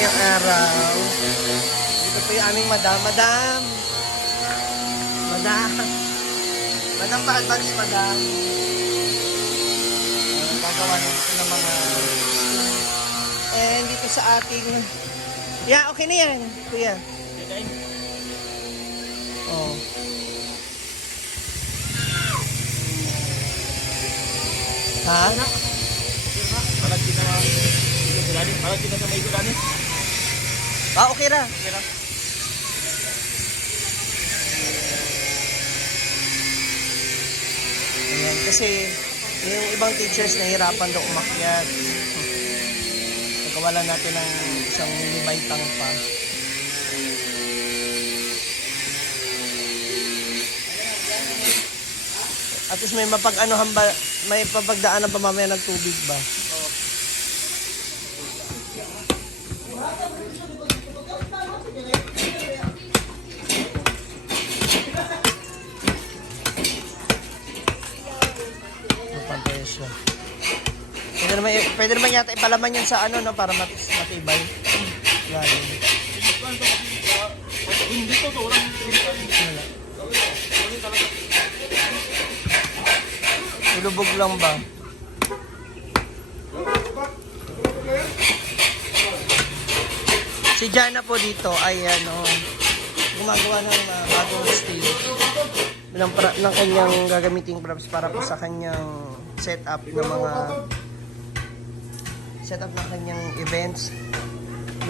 ngayong araw. Dito po yung aming madam. Madam! Madam! Madam, pa-advance, madam. Gagawa na dito ng mga... And dito sa ating... Yeah, okay na yan, kuya. Oh. Ha? Palagi na sa may gulani. Ah, okay ra. Okay na. Ayan, kasi yung ibang teachers nahihirapan daw umakyat. Nagawa lang natin ng isang libaytang pa. At least may mapag-anuhan ba, may papagdaanan pa mamaya ng tubig ba? Pwede naman yata ipalaman yan sa ano, no, para matibay. Lalim. Hindi to orang. Ilubog lang ba? Si Jana po dito ay ano, gumagawa ng bagong stage ng kanyang gagamiting props para po sa kanyang setup ng mga setup ng kanyang events.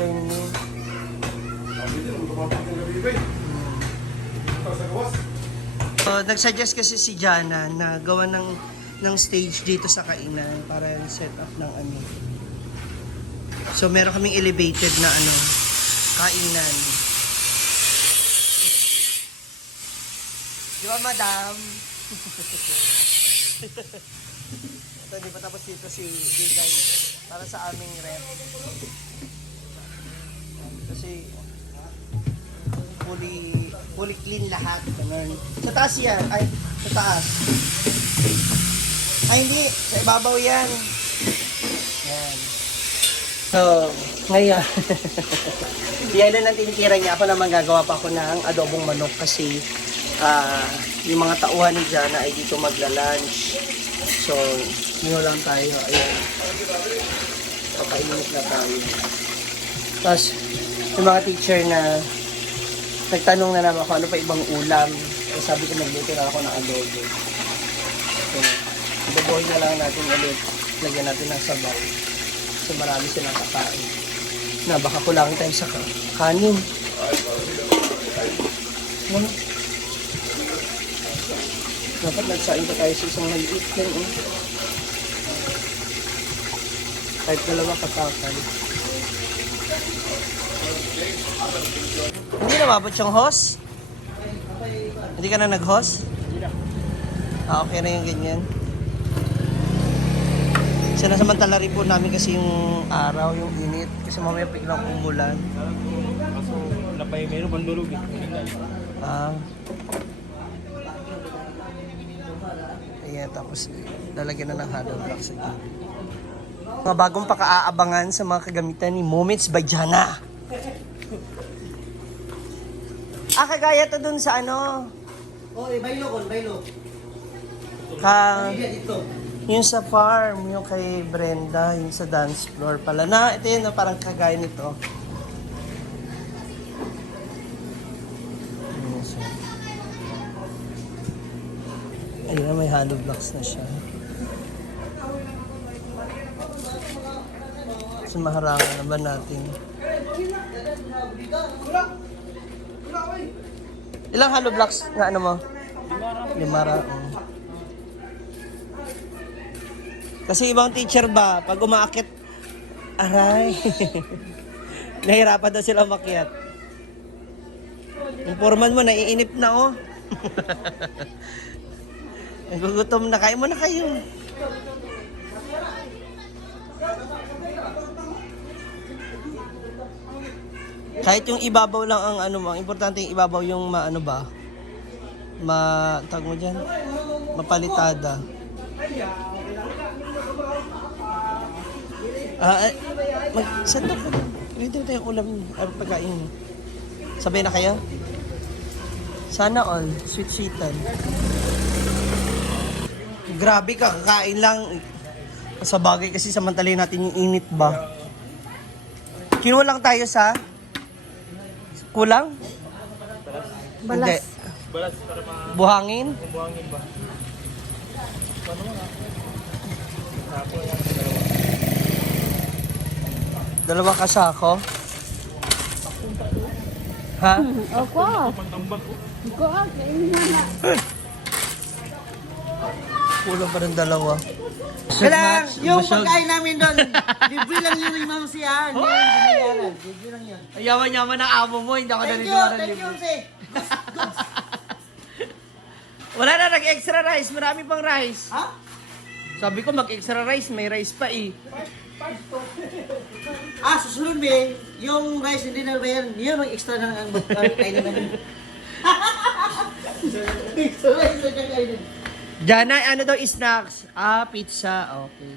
Learning. Nagsuggest kasi si Jana na gawa ng stage dito sa kainan para set up ng ano. So meron kaming elevated na ano, kainan. Di ba, madam? Ito, di pa tapos dito si Bigay para sa aming rep. Kasi fully clean lahat. Ganun. Sa taas yan. Ay, sa taas. Ay, hindi. Sa ibabaw yan. Yan. So, ngayon. Yan na ang tinitira niya. Ako naman gagawa pa ako ng adobong manok kasi yung mga tauhan ni Jana ay dito magla-lunch. So, muna lang tayo. Ayan. Papainit na tayo. Tapos, yung mga teacher na nagtanong na naman ako ano pa ibang ulam. So, sabi ko magluto na ako ng adobo. So, adobohin na lang natin ulit. Lagyan natin ng sabaw. So, marami silang kakain. Na, baka kulangin tayo sa kanin. Ano? Dapat nagsain pa tayo sa isang maliit yan. Kahit dalawa katakal. Hindi na mabot yung host? Hindi ka na nag-host? Ah, okay na yung ganyan. Sinasamantala rin po namin kasi yung araw, yung init. Kasi mamaya biglang umulan. Kaso wala pa yung meron bandulog eh. Ah. Ayan, tapos lalagyan na ng hollow block sa gilid. Mga bagong pakaaabangan sa mga kagamitan ni Moments by Jana. Kagaya to dun sa ano. Baylo. Yung sa farm, yung kay Brenda, yung sa dance floor pala. Ito yun, parang kagaya nito. Ayun, may hollow blocks na siya. So, maharangan naman natin. Ilang hollow blocks nga ano mo? 5 ra. Kasi ibang teacher ba, pag umaakit, aray. Nahirapan daw sila umakyat. Yung foreman mo, naiinip na oh. Nagugutom na, kain mo na kayo. Kahit yung ibabaw lang ang ano mo, importante yung ibabaw yung maano ba? Tag mo dyan? Mapalitada. Sandok ka. Pwede tayong ulam or pagkain. Sabay na kayo? Sana all. Sweet-sweetan. Grabe ka, kakain lang. Sa bagay kasi samantalin natin yung init ba? Kinuha lang tayo sa... Kulang? Hindi. Balas para Buhangin? mabuhangin ba? Dalawa kasako? Ha? Opo. Pantambak ko. Iko kainin na. Kulang pa ng dalawa. Kailangan, yung pagkain namin doon, libre lang yun ni Ma'am Sian. Libre lang yun. Yaman-yaman ng amo mo, hindi ako Thank you, naniniwala thank you, Jose. Wala na, nag-extra rice. Marami pang rice. Ha? Sabi ko mag-extra rice, may rice pa eh. Susunod be, yung rice hindi na ba yan? Yun ang extra na ang kainin namin. Extra rice na kakainin. Jana, ano daw snacks? Pizza. Okay.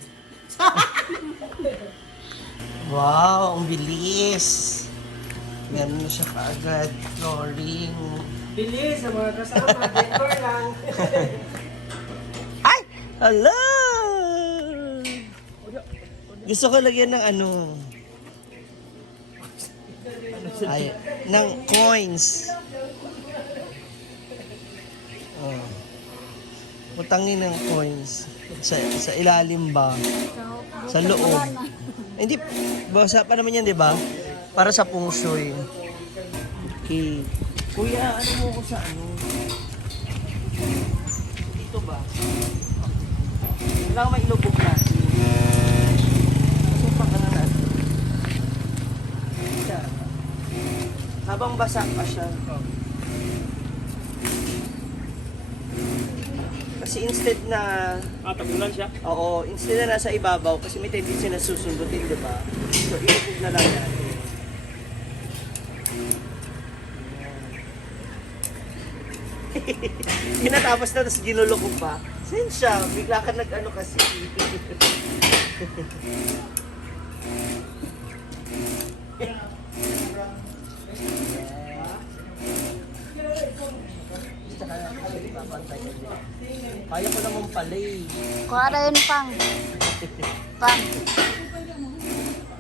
Wow, ang bilis. Meron na siya kaagad. Flooring. Bilis sa mga kasama, decor lang. Ay! Hello! Gusto ko lagyan ng ano. Ay, ng coins. Oh. Putangin ng coins. Sa ilalim ba? Sa loob. Hindi, basa pa naman yan, di ba? Para sa feng shui. Okay. Kuya, ano mo ko sa ano? Dito ba? Kailangan mailubog natin. Masupak ka na natin. Siya. Habang basa pa siya. Kasi instead na... Tagulan siya. Oo, instead na nasa ibabaw, kasi may tendency na susundutin, di ba? So, ilubog na lang natin. Ginatapos na, tapos ginulo ko pa. Sensya, bigla ka nag-ano kasi. Kaya ko naman pala eh. Kuha na yun pang. Pang.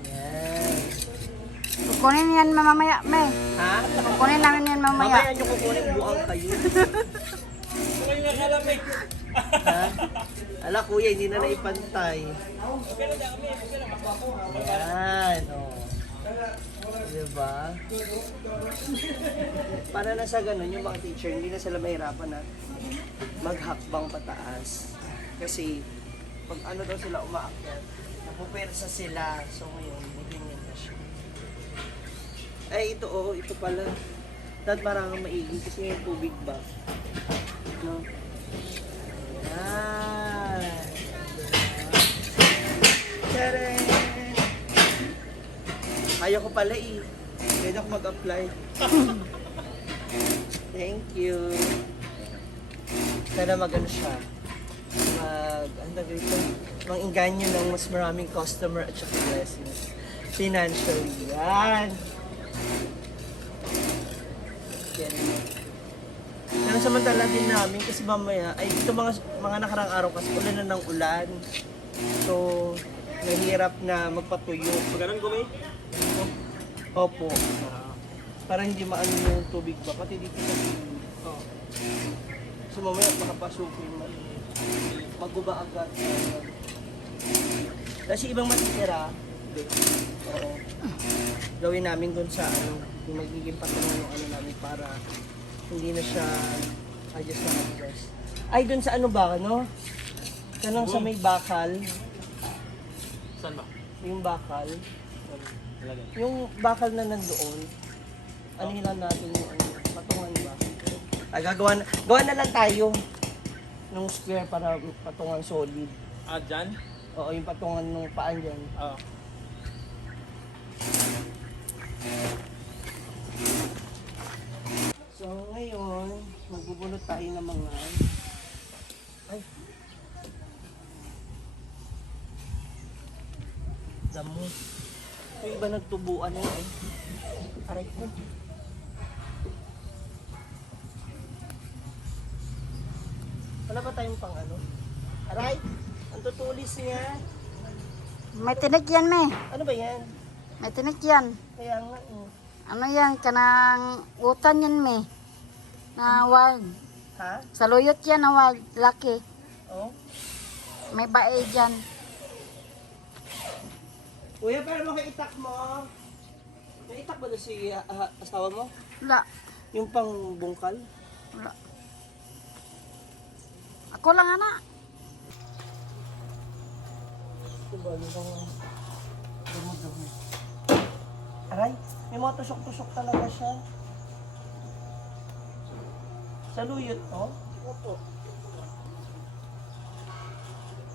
Yan. Kukunin yan mamaya, me. Ha? Kukunin namin yan mamaya. Mamaya nyo kukunin buang kayo. Ngayon nga kalamig. Ha? Ala kuya, hindi na naipantay. Yan, o. Diba? Para na sa ganun, yung mga teacher, hindi na sila mahirapan na maghakbang pataas. Kasi, pag ano daw sila umaakyat, napupersa sila. So ngayon, ganyan na siya. Ay, ito ito pala. Dapat parang maigi kasi yung tubig ba? No? Yan. Tadaan! Ayaw ko pala eh. Pwede ako mag-apply. Thank you. Sana mag-ano siya. Ano tawag ito? Mang-inganyo ng mas maraming customer at saka blessings. Financially. Yan. Yan. Pero samantala din namin kasi mamaya, ay ito mga nakarang araw kasi ulan na ng ulan. So, nahirap na magpatuyo. Maganon ko may? Opo. Para hindi maano yung tubig ba? Pati dito sa tubig. Oo. So mamaya makapasukin mo. Maguba agad. Kasi ibang matitira. Oo. Gawin namin dun sa ano, yung magiging patungan yung ano namin para hindi na siya adjust na adjust. Ay, dun sa ano ba, no? Kanang sa may bakal. Saan ba? Yung bakal. Talaga. Yung bakal na nandoon, ano lang natin yung ano, patungan ba? Ay, gawa na lang tayo ng square para patungan solid. Dyan? Oo, yung patungan ng paan dyan. Oo. So, ngayon, magbubunot tayo ng mga... Ay! Damo. So, ba nagtubuan na yun? Aray ko. Wala ba tayong pang ano? Aray! Ang tutulis niya. May tinik yan, me. Ano ba yan? May tinik yan. Kaya nga Ano yan? Kanang utan yan, me. Na wild. Ha? Saluyot yan na wild. Laki. Oh? May bae dyan. Kuya, para makaitak mo. May itak ba doon si asawa mo? Wala. Yung pang bungkal? Wala. Ako lang, anak. Ito ba? Yung pang dumi-dumi. Aray, may mga tusok-tusok talaga siya. Saluyot to? Opo.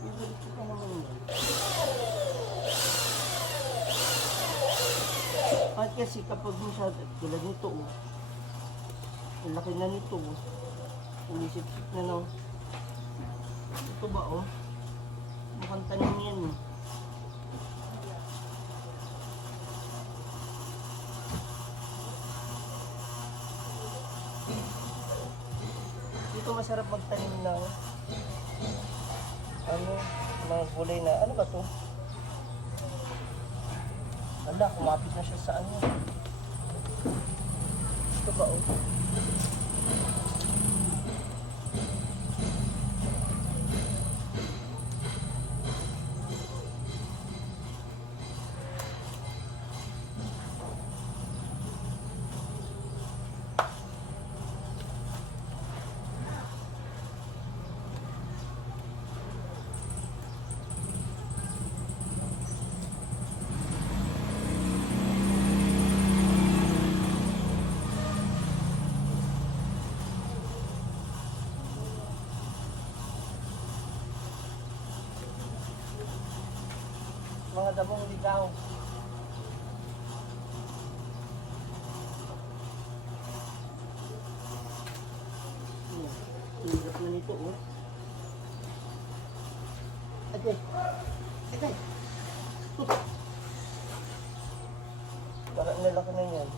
Bibalik ko pa naman yun. At kasi kapag masyado, tulad nito, ang laki na nito, umisip-sip na no. Ito ba mukhang tanim yan Dito masarap magtanim ng mga gulay na, ano ba to? Wala, kumapit na siya sa ano. Ito ba mga damong ligaw. Tulad na nito, Ate. Ate. Parang nalaki na yan.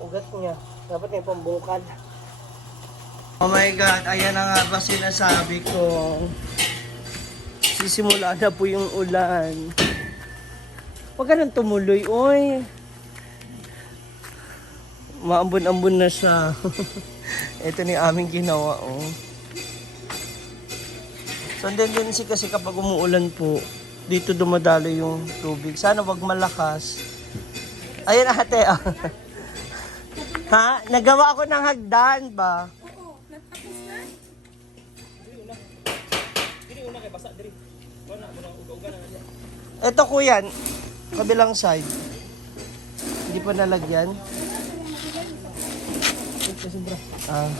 Ugat niya. Dapat may pambungkal. Oh my God, ayan na nga ba sinasabi ko. Sisimula na po yung ulan. Huwag ka nang tumuloy, oy. Maambon-ambon na siya. Ito ni aming ginawa, So, din kasi kapag umuulan po, dito dumadalo yung tubig. Sana wag malakas. Ayun ate, Ha? Nagawa ako ng hagdan ba? Oo, natapos na. Diri una kay basa diri. Wala mo nang uga-uga na niya. Ito kuya, kabilang side. Hindi pa nalagyan. Ah.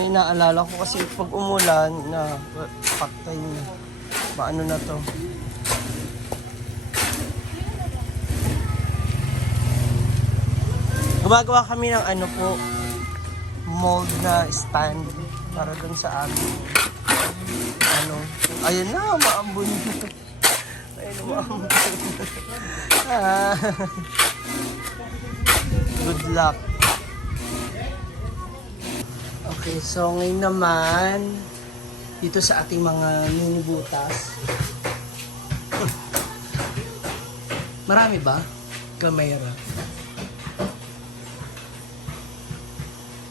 May naalala ko kasi pag umulan na paktay na. Paano na to? Gumagawa kami ng ano po, mold na stand para dun sa amin. Ayun na, maambun. Ayun na, maambun. Good luck. Okay, so ngayon naman, dito sa ating mga mini butas. Marami ba? Kamera.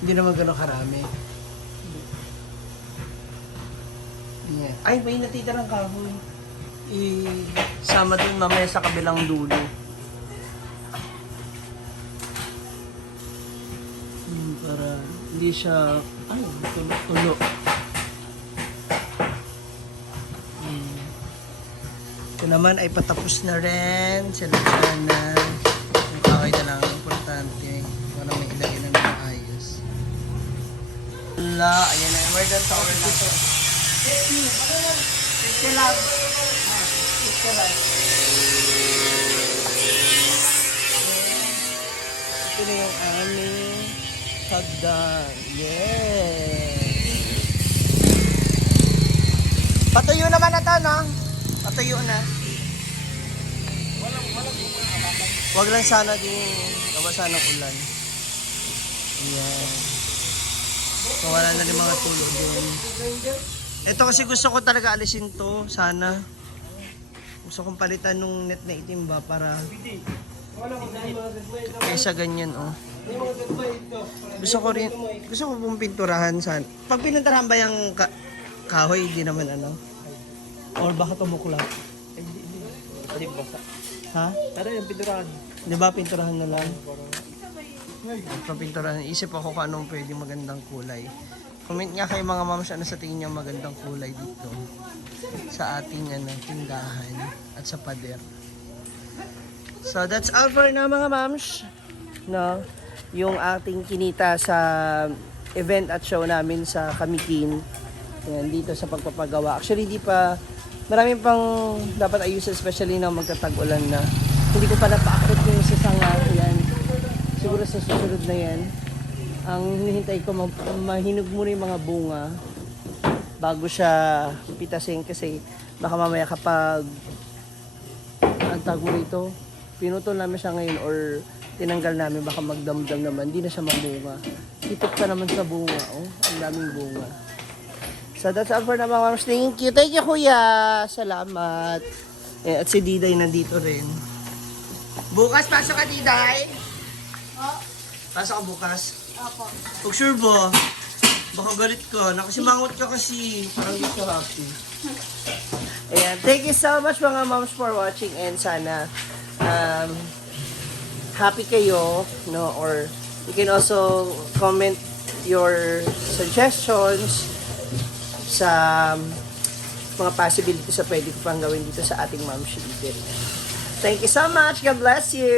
Hindi naman gano'ng karami. Yeah. Ay, may natitirang kahoy. Isama din mamaya sa kabilang dulo. Para hindi siya, tulo-tulo. Ito naman ay patapos na rin. Sila na. Yung kaway na lang. Importante. Para may ilagay na maayos. Wala. Ayan na. Emergent tower na ito. 50 lang. 50 lang. Ito na yung aming hagdan. Yes! Patuyo naman na to, no? Patuyo na. Wag lang sana din nabasa ng ulan. Ayan. Wala na rin mga tulog din. Ito kasi gusto ko talaga alisin to, sana. Gusto kong palitan nung net na itim ba para kaysa ganyan, oh. Gusto ko pong pinturahan sana. Pag pininturahan ba yung kahoy, hindi naman ano? Or baka tumuklap? Hindi basa. Ha? Tara yung pinturahan. Di ba pinturahan na lang? Pinturahan. Isip ako kung anong pwede magandang kulay. Comment nga kayo mga moms, ano sa tingin niyo magandang kulay dito sa ating tindahan at sa pader. So that's all for now mga moms. No? Yung ating kinita sa event at show namin sa Kamikin. Yan, dito sa pagpapagawa. Actually, di pa, marami pang dapat ayusin, especially na magtatag-ulan na. Hindi ko pa napaakot yung sasanga. Yan. Siguro sa susunod na yan. Ang hinihintay ko, mahinog muna yung mga bunga bago siya pitasin kasi baka mamaya kapag ang tag mo rito, pinutol namin siya ngayon or tinanggal namin, baka magdamdam naman, hindi na siya magbunga. Hitot pa naman sa bunga, oh. Ang daming bunga. So that's all for na mga moms. Thank you. Thank you, kuya. Salamat. At si Diday nandito rin. Bukas, pasok ka, Diday? Pasok ka bukas? Opo. Huwag sure ba? Baka galit ka. Nakasimangot ka kasi. Parang di ka happy. Ayan. Thank you so much mga moms for watching and sana happy kayo, no? Or you can also comment your suggestions sa mga possibilities sa pwede ko pang gawin dito sa ating Ma'am Eatery. Thank you so much. God bless you.